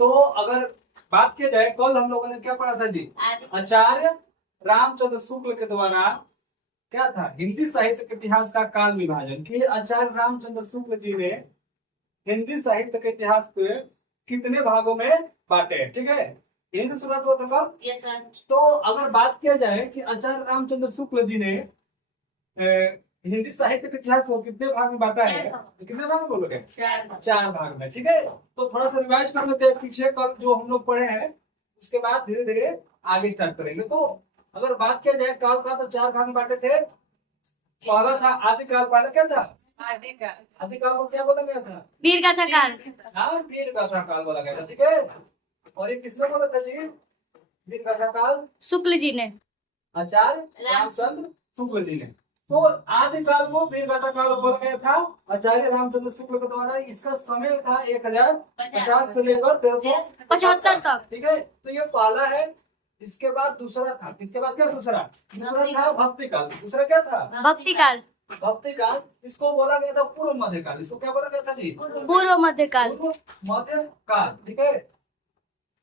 तो अगर बात किया जाए, कल हम लोगों ने क्या पढ़ा था जी? आचार्य रामचंद्र शुक्ल के द्वारा क्या था? हिंदी साहित्य के इतिहास का काल विभाजन। कि आचार्य रामचंद्र शुक्ल जी ने हिंदी साहित्य के इतिहास को कितने भागों में बांटे, ठीक है? यही से शुरुआत हुआ था कब? Yes sir. तो अगर बात किया जाए कि आचार्य रामचंद्र शुक्ल जी ने हिंदी साहित्य के इतिहास को कितने भाग में बांटा है, तो कितने भाग में बोलोगे? चार भाग में, ठीक है? तो थोड़ा सा रिवाइज कर लेते हैं पीछे कल जो हम लोग पढ़े हैं, उसके बाद धीरे धीरे आगे स्टार्ट करेंगे। तो अगर बात किया जाए काल का, तो चार भाग में बांटे थे। पहला था आदिकाल। पहला क्या था? आदिकाल को क्या बोला गया था? वीर गाथा काल। हाँ, वीर गाथा काल बोला गया था, ठीक है? और ये किसने बोला था जी वीर गाथा काल? शुक्ल जी ने, आचार्य रामचंद्र शुक्ल जी ने। तो आदिकाल को वीर गाथा काल बोला गया था आचार्य रामचंद्र शुक्ल के द्वारा। इसका समय था 1050 से लेकर 1375 तक, ठीक है? तो ये पहला है। इसके बाद दूसरा था, इसके बाद क्या दूसरा था? भक्ति काल। दूसरा क्या था? भक्ति काल। भक्ति काल, इसको बोला गया था पूर्व मध्य काल। इसको क्या बोला गया था जी? पूर्व मध्य काल। पूर्व मध्य काल, ठीक है?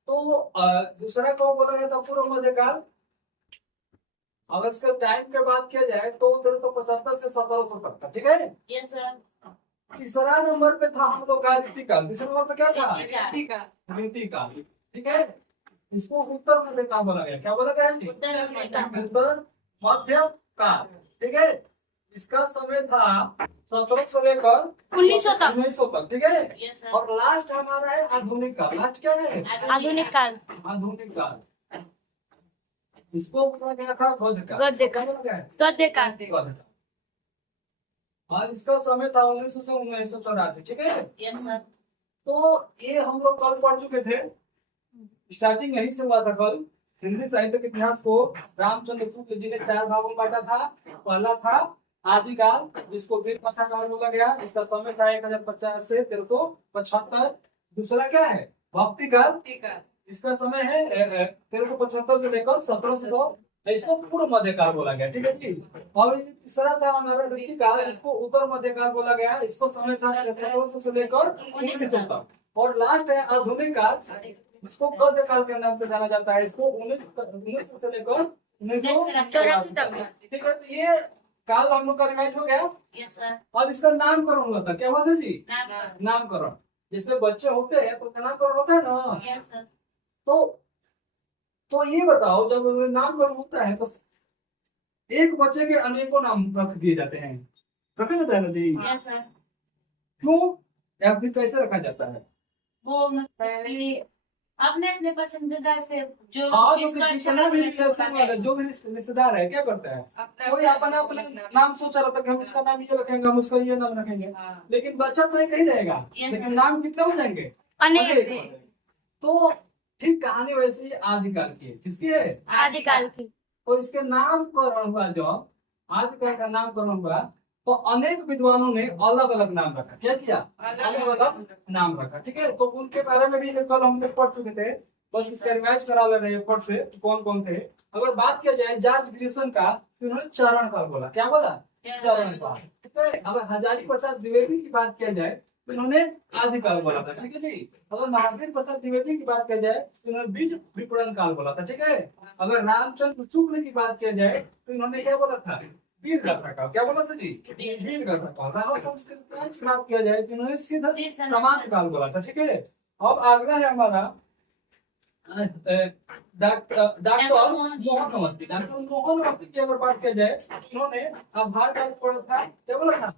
तो दूसरा को बोला गया था पूर्व मध्य काल। अगर इसका टाइम के बात किया जाए तो 1375 से 1700 तक था, ठीक है? Yes sir. तीसरा नंबर पे था हम लोग का रीति काल। तीसरे नंबर पे क्या था? रीति काल, ठीक है? इसको उत्तर मध्य काल बोला गया। क्या बोला गया जी? उत्तर मध्य काल, ठीक है? इसका समय था 1700 से लेकर 1900 तक, ठीक है? Yes sir. और लास्ट हमारा है आधुनिक काल। लास्ट क्या है? आधुनिक काल। आधुनिक काल। इसको बोला गया था गद्य काल। गद्य काल। गद्य काल। गद्य काल। और इसका समय था 1900 से 1984, ठीक है? Yes sir. तो ये हम लोग कल पढ़ चुके थे। स्टार्टिंग यही से हुआ था कल। हिंदी साहित्य के इतिहास को रामचंद्र शुक्ल जी ने चार भागों में बांटा था। पहला था आदिकाल, जिसको वीर गाथा काल बोला गया। इसका समय था 1050 से 1375। दूसरा क्या है? भक्ति काल। इसका समय है 1375 से लेकर 1700। इसको पूर्व मध्य काल बोला गया, ठीक है जी? और तीसरा था हमारा रीति काल। इसको उत्तर मध्य काल बोला गया। इसको समय था 1700 से लेकर 1900 तक। और लास्ट है आधुनिक काल, इसको गद्य काल के नाम से जाना जाता है। इसको 1900 से लेकर 1984 तक, ठीक है? तो ये काल हम लोग का रिवाइज हो गया। Yes sir. अब इसका नामकरण हुआ था। क्या हुआ था जी? नामकरण। जैसे बच्चे होते हैं तो नामकरण होता है ना? Yes sir. तो ये बताओ, जब नामकरण होता है तो एक बच्चे के अनेकों नाम रख दिए जाते हैं, रखा जाता है ना जी? Yes sir. क्यों या फिर कैसे रखा जाता है? वो अपने अपने पसंदीदा से जो हाँ, तो जिसका अच्छा जितना भी लगता है रिलेशन वाला जो भी रिश्तेदार है क्या करता है, कोई अपना अपना नाम सोचा रहता है कि हम इसका नाम ये रखेंगे, हम उसका ये नाम रखेंगे। लेकिन बच्चा तो एक ही रहेगा, लेकिन नाम कितने हो जाएंगे? अनेक। तो ठीक कहानी वैसी आदिकाल की है। किसकी है? आदिकाल की। तो इसके नामकरण हुआ, जो आदिकाल का नामकरण हुआ, तो अनेक विद्वानों ने अलग अलग नाम रखा। क्या किया? अलग अलग नाम रखा, ठीक है? तो उनके बारे में भी कल हम लोग पढ़ चुके थे। बस इसका रिवाइज करा ले रहे हैं फट से, कौन कौन थे। अगर बात किया जाए जॉर्ज ग्रिशन का, तो उन्होंने चरण काल बोला। क्या बोला? चरण काल, ठीक है? अगर हजारी प्रसाद द्विवेदी की बात किया जाए तो इन्होंने आदिकाल बोला था, ठीक है जी? अगर महावीर प्रसाद द्विवेदी की बात किया जाए तो इन्होंने बीज विपणन काल बोला था, ठीक है? अगर रामचंद्र शुक्ल की बात किया जाए तो इन्होंने क्या बोला था? वीर गाथा काल। क्या बोला था जी? वीर गाथा काल। राहुल संस्कृत की बात किया जाए तो इन्होंने सीधा समाज काल बोला था, ठीक है? अब अगला है हमारा डॉक्टर मोहन अवस्थी। डॉक्टर मोहन अवस्थी की अगर बात किया जाए, उन्होंने आधार काल पढ़ा था। क्या बोला था?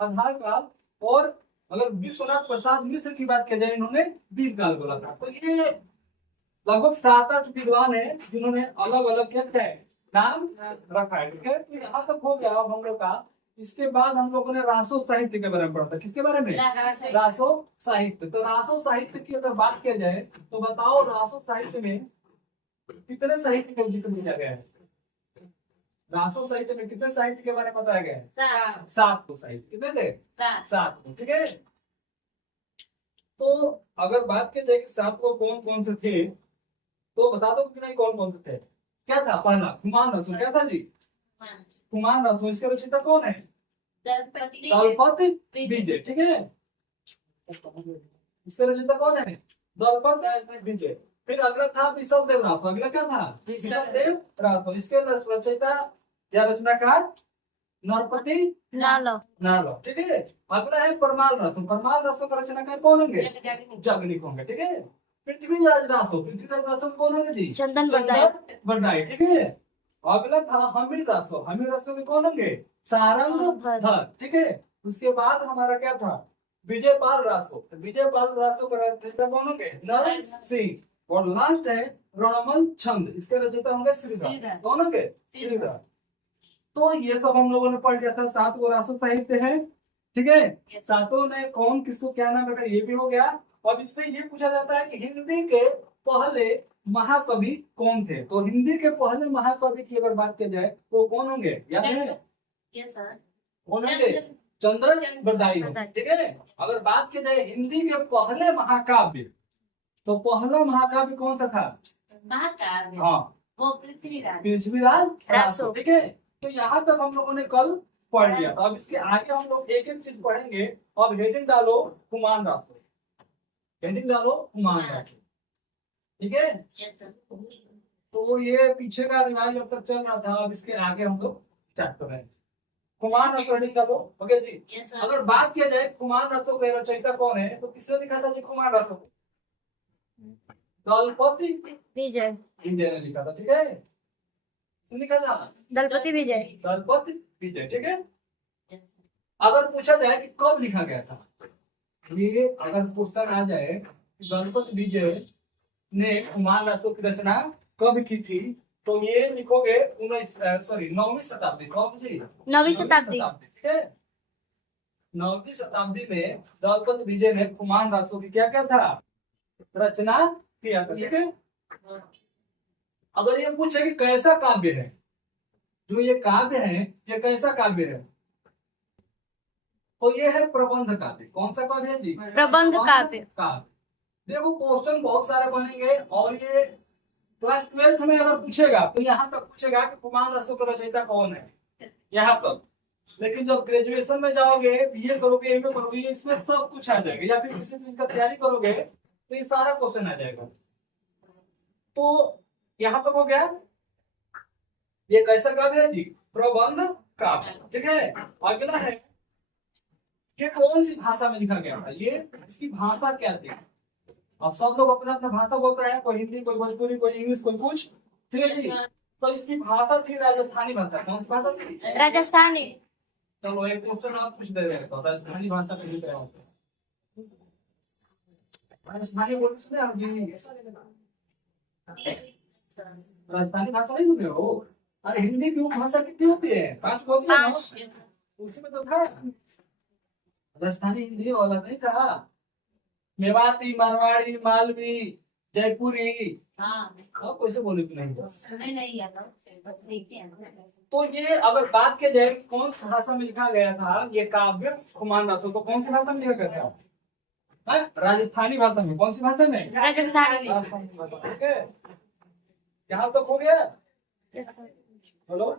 आधार काल। और अगर विश्वनाथ प्रसाद मिश्र की बात किया जाए, इन्होंने वीर काल बोला था। तो ये लगभग 7-8 विद्वान है जिन्होंने अलग अलग क्या है नाम रखा है, ठीक है? तो यहाँ तक हो गया अब हम लोग का। इसके बाद हम लोगों ने रासो साहित्य के बारे में पढ़ा था। किसके बारे में? रासो साहित्य। तो रासो साहित्य की अगर बात किया जाए तो बताओ, रासो साहित्य में कितने साहित्य का जिक्र किया गया है? रासो साहित्य में कितने साहित्य के बारे में बताया गया है? 7 साहित्य। कितने थे? 7, ठीक है? तो अगर बात की जाए कि 7 कौन कौन से थे, तो बता दो कि नहीं कौन कौन से थे। क्या था? पहला कुमार रसो। क्या था जी? कुमार रसो। इसके रचयिता कौन है? दलपति विजय, ठीक है? इसके रचयिता कौन है? दलपत विजय। फिर अगला था विषमदेव रासो। अगला क्या था? विषमदेव रासो। इसके रचयिता या रचनाकार नरपति नालो नालो। ठीक है। अगला है परमाल रासो। परमाल रासो का रचनाकार कौन होंगे? जगनिक होंगे। ठीक है। पृथ्वीराज रासो। पृथ्वीराज रासो कौन होंगे जी? चंदन बरदाई। बरदाई। ठीक है। अगला था हमीर रासो। हमीर रासो के कौन होंगे? सारंग धर। ठीक है। उसके बाद हमारा क्या था? विजयपाल रासो। विजयपाल रासो का रचयिता कौन होंगे? नर सिंह। और लास्ट है रणमल छंद। इसके रचयिता होंगे श्रीधर। कौन होंगे? श्रीधर। तो ये सब हम लोगों ने पढ़ लिया था। 7 गो रासो साहित्य है। ठीक है। सातों ने कौन किसको क्या नाम रखा ये भी हो गया। अब इसमें ये पूछा जाता है कि हिंदी के पहले महाकवि कौन थे। तो हिंदी के पहले महाकवि की अगर बात की जाए तो कौन होंगे? याद है? कौन होंगे? चंद्र बरदाई होंगे। ठीक है। अगर बात की जाए हिंदी के पहले महाकाव्य तो पहला महाकाव्य कौन सा था? महाकाव्य हाँ, वो पृथ्वीराज पृथ्वीराज रासो। ठीक है। तो यहाँ तक हम लोगों ने कल पढ़ लिया। तो अब इसके आगे हम लोग एक एक चीज पढ़ेंगे। अब हेडिंग डालो कुमान रासो। हेडिंग डालो कुमान रासो। ठीक है। तो ये पीछे का रिवाज अब तक चल रहा था। अब इसके आगे हम लोग स्टार्ट कर रहे हैं। कुमान रासो हेडिंग डालो। ओके जी। अगर बात किया जाए कुमान रासो के रचयिता कौन है तो किसने लिखा था जी कुमान रासो? दलपति विजय। विजय ने लिखा था। ठीक है। किसने लिखा था? दलपति विजय। दलपति विजय। ठीक है। अगर पूछा जाए कि कब लिखा गया था, ये अगर क्वेश्चन आ जाए कि दलपति विजय ने कुमार रासो की रचना कब की थी तो ये लिखोगे 9वीं शताब्दी। कब जी? 9वीं शताब्दी। ठीक है। 9वीं शताब्दी में दलपति विजय ने कुमार रासो की क्या क्या था? रचना किया था। ठीक है। अगर ये पूछे कि कैसा काव्य है, जो ये काव्य है ये कैसा काव्य है तो ये है प्रबंध काव्य। कौन सा काव्य है जी? प्रबंध काव्य। देखो क्वेश्चन बहुत सारे बनेंगे और ये क्लास 12th में अगर पूछेगा तो यहाँ तक पूछेगा कि कुमार रासो का रचयिता कौन है, यहाँ तक। लेकिन जब ग्रेजुएशन में जाओगे, बीए करोगे, एमए करोगे, इसमें सब कुछ आ जाएगा। या फिर किसी चीज का तैयारी करोगे तो ये सारा क्वेश्चन आ जाएगा। तो यहाँ तक हो गया। ये कैसा काव्य है जी? प्रबंध काव्य। ठीक है। अगला है कि कौन सी भाषा में लिखा गया था, ये इसकी भाषा क्या थी। अब सब लोग अपना अपना भाषा बोल रहे हैं, कोई हिंदी, कोई भोजपुरी, कोई इंग्लिश, कोई कुछ। ठीक है जी। तो इसकी भाषा थी राजस्थानी भाषा। कौन सी भाषा थी? राजस्थानी। चलो एक क्वेश्चन आप पूछ दे रहे हैं तो राजस्थानी भाषा में लिख रहे हो। राजस्थानी बोल सुने आप जी? राजस्थानी भाषा नहीं सुने हो? अरे हिंदी की भाषा कितनी होती है? 5 होती है ना? उसी में तो था। राजस्थानी हिंदी वाला नहीं था। मेवाती, मारवाड़ी, मालवी, जयपुरी। अब कैसे बोले कि नहीं? तो ये अगर बात की जाए कौन सी भाषा में लिखा गया था ये काव्य कुमार रासो, तो कौन सी भाषा में लिखा गया था? राजस्थानी भाषा में। कौन सी भाषा में? राजस्थानी। ठीक है। यहाँ तक हो गया। हेलो।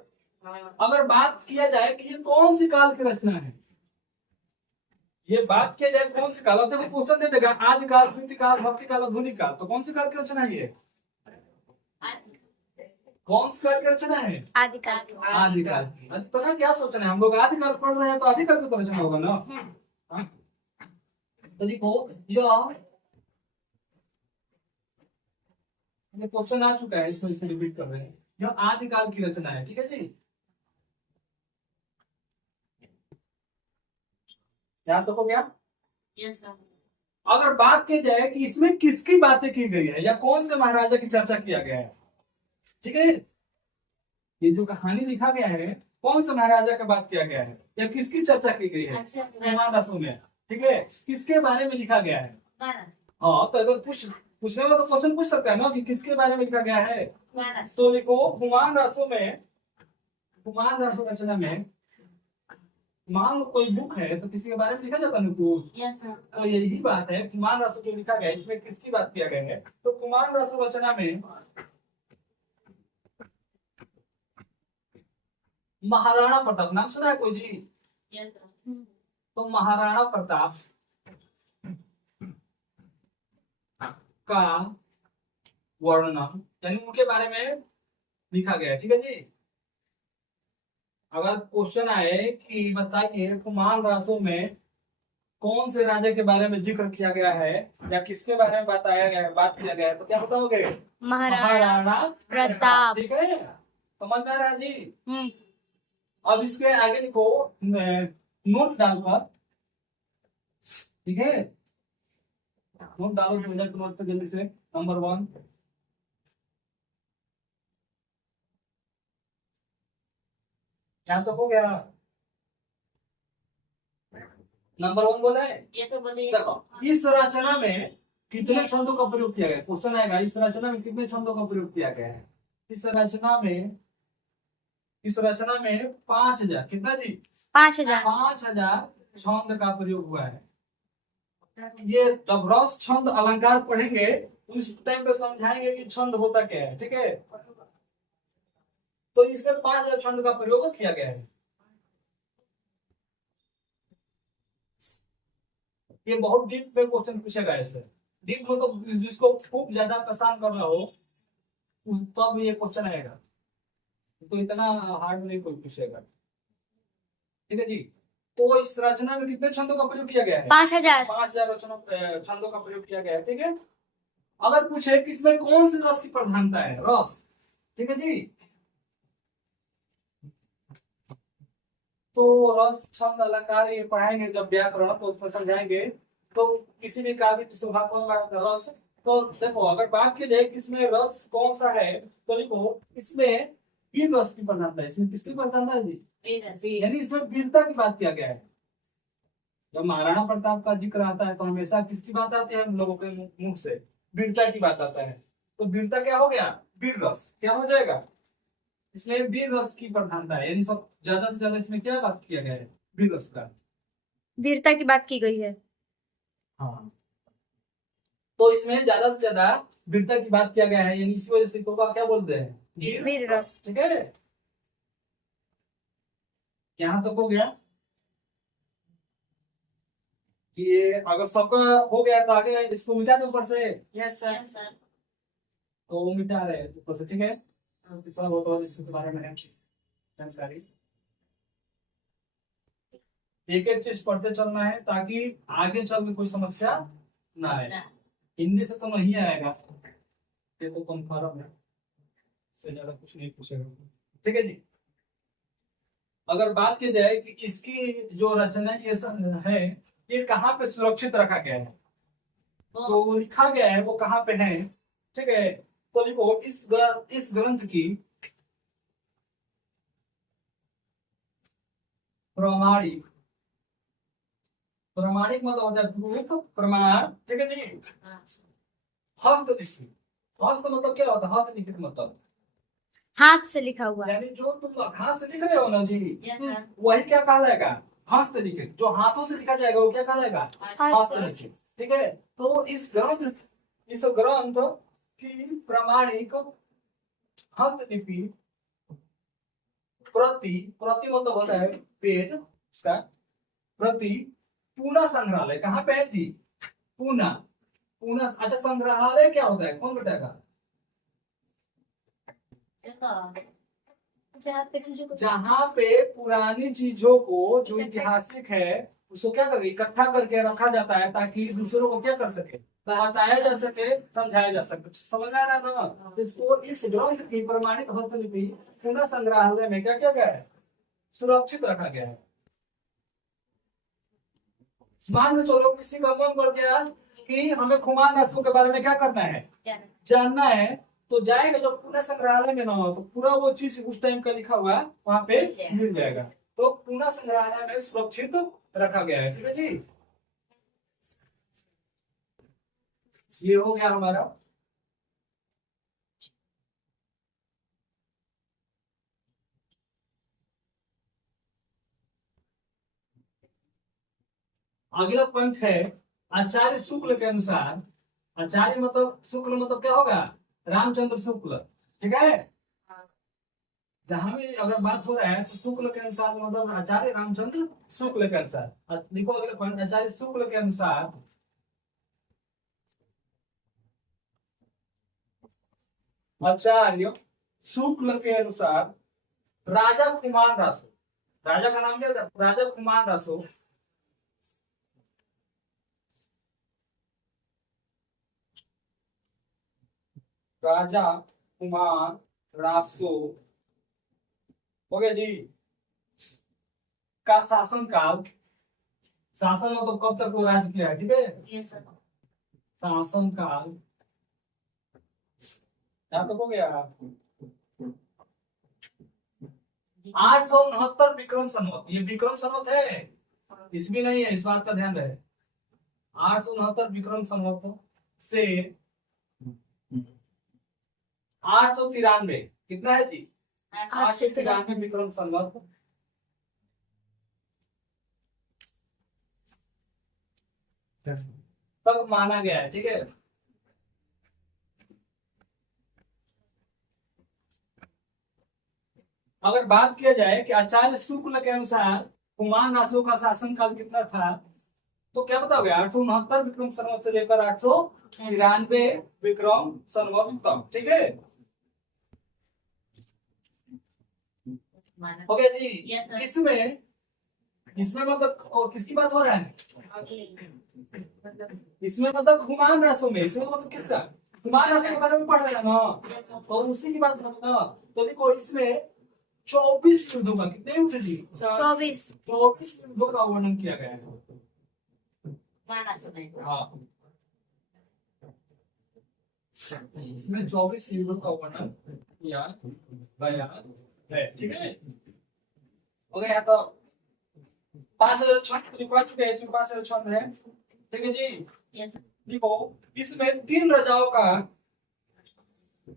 अगर बात किया जाए कि ये कौन सी काल की रचना है, ये बात किया जाए कौन सी काल, अब देखो क्वेश्चन दे देगा आदिकाल, कृतिकाल, भक्तिकाल, आधुनिक काल। तो कौन सी काल की रचना है ये? कौन सी काल की रचना है? आदिकाल। आदिकाल। तो ना क्या सोचना है हम लोग? आदिकाल पढ़ रहे हैं तो आदिकाल की तो रचना होगा ना। हाँ? तो देखो ये क्वेश्चन आ चुका है, इसमें इसे रिपीट कर रहे हैं। यह आदिकाल की रचना है। ठीक है जी। यहाँ तक हो गया। अगर बात की जाए कि इसमें किसकी बातें की गई है या कौन से महाराजा की चर्चा किया गया है, ठीक है, ये जो कहानी लिखा गया है कौन से महाराजा का बात किया गया है या किसकी चर्चा की गई है कुमार रासो में, ठीक है, किसके बारे में लिखा गया है। हाँ, तो अगर पूछने वाला तो क्वेश्चन पूछ सकता है ना कि किसके बारे में लिखा गया है। तो लिखो कुमार रासो में, कुमार रासो रचना में मान लो कोई बुक है तो किसी के बारे में लिखा जाता है कुछ। तो यही बात है कुमार रासो जो लिखा गया है इसमें किसकी बात किया गया है। तो कुमार रासो रचना में महाराणा प्रताप नाम सुना है कोई जी? तो महाराणा प्रताप का वर्णन यानी उनके बारे में लिखा गया है। ठीक है जी। अगर क्वेश्चन आए कि बताइए कुमार रासों में कौन से राजा के बारे में जिक्र किया गया है या किसके बारे में बताया गया है, बात किया गया है, तो क्या बताओगे? महाराणा प्रताप। ठीक है, समझ में आ रहा है जी। हम्म। अब इसके आगे लिखो नोट डालकर। ठीक है, नोट डालो 2000 के नोट पे जल्दी से। नंबर 1 यहाँ तो हो गया। नंबर 1 बोले ये सब बोलिए। देखो इस रचना में कितने छंदों का प्रयोग किया गया? क्वेश्चन आएगा इस रचना में कितने छंदों का प्रयोग किया गया है? इस रचना में 5000 कितना जी? 5000 5000 छंद का प्रयोग हुआ है। ये जब रस छंद अलंकार पढ़ेंगे उस टाइम पे समझाएंगे कि छंद होता क्या है। ठीक है, तो इसमें 5000 छंद का प्रयोग किया गया है। ये बहुत डीप में क्वेश्चन पूछेगा ऐसे। डीप मतलब जिसको खूब ज्यादा परेशान करना हो तब ये क्वेश्चन आएगा, तो इतना हार्ड नहीं कोई पूछेगा। ठीक है जी। तो इस रचना में कितने छंदों का प्रयोग किया गया है? 5000 5000 छंदों का प्रयोग किया गया है। ठीक है, अगर पूछे कि इसमें कौन से रस की प्रधानता है? रस। ठीक है जी। तो रस छंद अलंकार ये पढ़ाएंगे जब व्याकरण, तो उसमें समझाएंगे। तो किसी भी काव्य की शोभा कौन बढ़ाता है? रस। तो देखो अगर बात की जाए कि इसमें रस कौन सा है, तो देखो इसमें वीर रस की प्रधानता है। इसमें किसकी प्रधानता है जी? यानी इसमें वीरता की बात किया गया है। जब महाराणा प्रताप का जिक्र आता है तो हमेशा किसकी बात आती है? हम लोगों के मुंह से वीरता की बात आता है। तो वीरता क्या हो गया? वीर रस। क्या हो जाएगा? इसमें वीर रस की प्रधानता है, यानी सब ज्यादा से ज्यादा इसमें क्या बात किया गया है? वीर रस का। वीरता की बात की गई है। हाँ, तो इसमें ज्यादा से ज्यादा वीरता की बात किया गया है, यानी इसी वजह से इसको क्या बोलते हैं? वीर रस। ठीक है, यहाँ तक हो गया। ये अगर सबका हो गया तो आगे इसको मिटा दो ऊपर से। Yes sir. तो वो मिटा रहे हैं ऊपर से। ठीक है, थोड़ा बहुत और इसके बारे में जानकारी। एक एक चीज पढ़ते चलना है ताकि आगे चल के कोई समस्या ना आए। हिंदी से तो नहीं आएगा, ये तो कंफर्म है, इससे ज्यादा कुछ नहीं पूछेगा। ठीक है जी। अगर बात की जाए कि इसकी जो रचना ये सब है ये कहाँ पे सुरक्षित रखा गया है, तो लिखा गया है वो कहाँ पे है? ठीक है, तो लिखो इस ग्रंथ की प्रमाणिक। प्रमाणिक मतलब होता है प्रूफ, प्रमाण। ठीक है जी। हस्तलिखित। हस्त मतलब क्या होता है? हस्तलिखित मतलब हाथ से लिखा हुआ। यानी जो तुम हाथ से लिख रहे हो ना जी, Yes, वही क्या कहलाएगा? हस्तलिखित। जो हाथों से लिखा जाएगा वो क्या कहलाएगा? हस्तलिखित। ठीक है, तो इस ग्रंथ की प्रमाणिक हस्तलिपि प्रति मतलब होता है पेज उसका। प्रति पूना संग्रहालय कहाँ पे है जी? पूना। अच्छा, संग्रहालय क्या होता है? कौन बताएगा? जहाँ पे पुरानी चीजों को जो ऐतिहासिक है उसको क्या करके इकट्ठा करके रखा जाता है ताकि दूसरों को क्या कर सके? बताया जा सके, समझाया जा सके। समझ आ रहा है ना? इसको इस ग्रंथ की प्रमाणिक हस्तलिपि पुनः संग्रहालय में क्या क्या गया है? सुरक्षित रखा गया है। मान लो चलो किसी का मन कर दिया कि हमें खुमान रासों के बारे में क्या करना है? जानना है, तो जाएगा जब पुनः संग्रहालय में ना हो तो पूरा वो चीज उस टाइम का लिखा हुआ वहां पे मिल जाएगा। तो पुनः संग्रहालय में सुरक्षित रखा गया है। ठीक है जी, ये हो गया हमारा। अगला पॉइंट है आचार्य शुक्ल के अनुसार। आचार्य मतलब शुक्ल मतलब क्या होगा? रामचंद्र शुक्ल। ठीक है, जहां भी अगर बात हो रहा है तो शुक्ल के अनुसार मतलब आचार्य रामचंद्र शुक्ल के अनुसार। देखो अगला पॉइंट, आचार्य शुक्ल के अनुसार आचार्य शुक्ल के अनुसार राजा कुमार रासो, राजा का नाम क्या था? राजा कुमार रासो राजा कुमार रासो हो गया जी का शासन काल, शासन मतलब कब तक वो राज किया है, ठीक है। Yes sir. शासन काल यहाँ तक हो गया। 869 विक्रम संवत, ये विक्रम संवत है, इसमें नहीं है, इस बात का ध्यान रहे। 869 विक्रम संवत से 893 कितना है जी? 893 विक्रम संवत तक माना गया है, ठीक है। अगर बात किया जाए कि आचार्य शुक्ल के अनुसार कुमार नासो का शासन काल कितना था, तो क्या बताओगे? 869 विक्रम संवत से लेकर 893 विक्रम संवत तक, ठीक है। हो गया जी। Yes, sir. इसमें मतलब और किसकी बात हो रहा है? इसमें मतलब कुमार रासो में, इसमें मतलब किसका? कुमार रासो के बारे में पढ़ रहे हैं ना, और उसी की बात करो ना। तो देखो इसमें 24 युद्धों का, कितने युद्ध जी? 24 युद्धों का वर्णन किया गया है। हाँ, इसमें 24 युद्धों का वर्णन किया गया है, ठीक है। हो गया तो 5000 छंद लिखवा चुके हैं, इसमें 5000 छंद है, ठीक है जी। यस देखो इसमें 3 राजाओं का,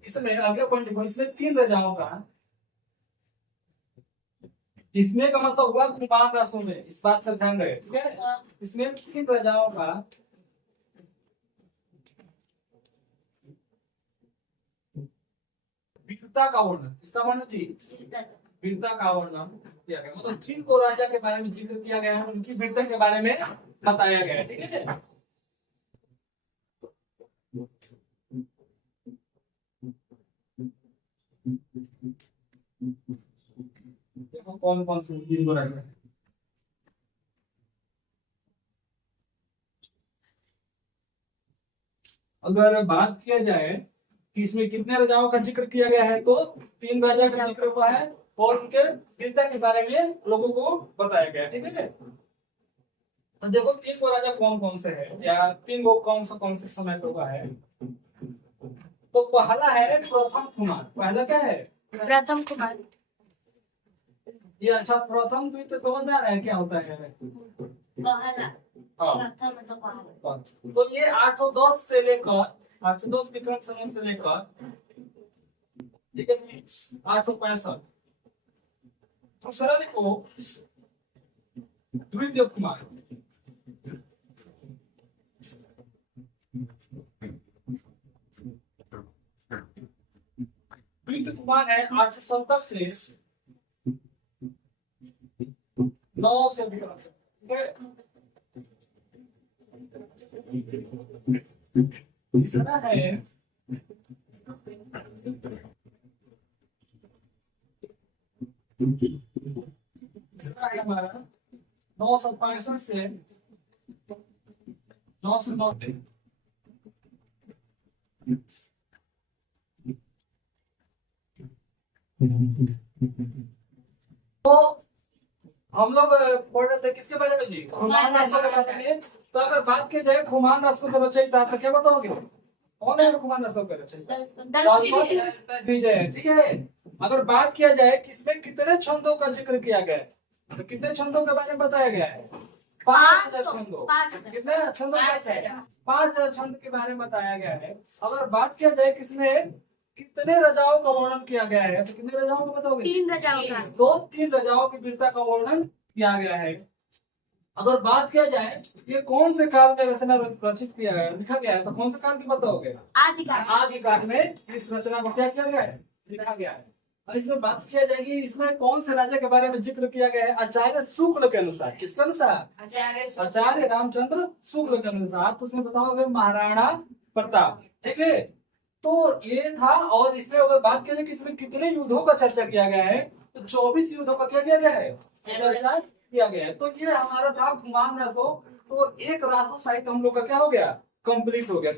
इसमें अगला पॉइंट देखो, इसमें 3 राजाओं का, इसमें का मतलब हुआ कुमार रासो में, इस बात का ध्यान रहे, ठीक है। इसमें 3 राजाओं का वीरता का वर्णन, इसका वर्णन जी वीरता का वर्णन किया गया, मतलब 3 को राजा के बारे में जिक्र किया गया है, उनकी वीरता के बारे में बताया गया है, ठीक है। देखो कौन कौन से तीन को राजा है। अगर बात किया जाए कि इसमें कितने राजाओं का जिक्र किया गया है, तो 3 राजा का जिक्र हुआ है और उनके वीरता के बारे में लोगों को बताया गया, ठीक है। तो देखो 3 को राजा कौन कौन से है, या 3 को कौन से समय पे हुआ है। तो पहला है प्रथम कुमार, पहला क्या है? प्रथम कुमार। ये अच्छा, प्रथम द्वितीय समझ में आ रहा है क्या होता है? हाँ, तो ये 810 से लेकर 810 विक्रम संवत से लेकर, ठीक है जी, 865। दूसरा देखो द्वितीय कुमार, द्वितीय कुमार है 870 से 900 विक्रम संवत, ठीक है। तीसरा है हमारा 965 से 990। तो हम लोग पढ़ रहे थे किसके बारे में जी? खुमान रासो के बारे में। तो अगर बात की जाए खुमान रासो का रचयिता, तो क्या बताओगे? कौन है खुमान रासो का रचयिता? दलपत विजय, ठीक है। अगर बात किया जाए किसमें कितने छंदों का जिक्र किया गया है, तो कितने छंदों के बारे में बताया गया है? 5000 छंदों। कितने छंदों? 5000 छंद के बारे में बताया गया है। अगर बात किया जाए किसमें कितने राजाओं का वर्णन किया गया है, तो कितने राजाओं को बताओगे? 3 राजाओं का। तो 3 राजाओं की वीरता का वर्णन किया गया है। अगर बात किया जाए ये कौन से काल में रचना रचित किया गया, लिखा गया है, तो कौन से काल की बताओगे? आदिकाल में इस रचना को क्या किया गया है? लिखा गया है। और इसमें बात किया जाएगी इसमें कौन से राजा के बारे में जिक्र किया गया है? आचार्य शुक्ल के अनुसार। किसके अनुसार? आचार्य रामचंद्र शुक्ल के अनुसार। तो उसमें बताओगे महाराणा प्रताप, ठीक है। तो ये था। और इसमें अगर बात करें कि इसमें कितने युद्धों का चर्चा किया गया है, तो 24 युद्धों का क्या किया गया है, चर्चा किया गया है। तो ये हमारा था कुमार रसो। तो एक रासो साहित्य हम लोग का क्या हो गया, कंप्लीट हो गया।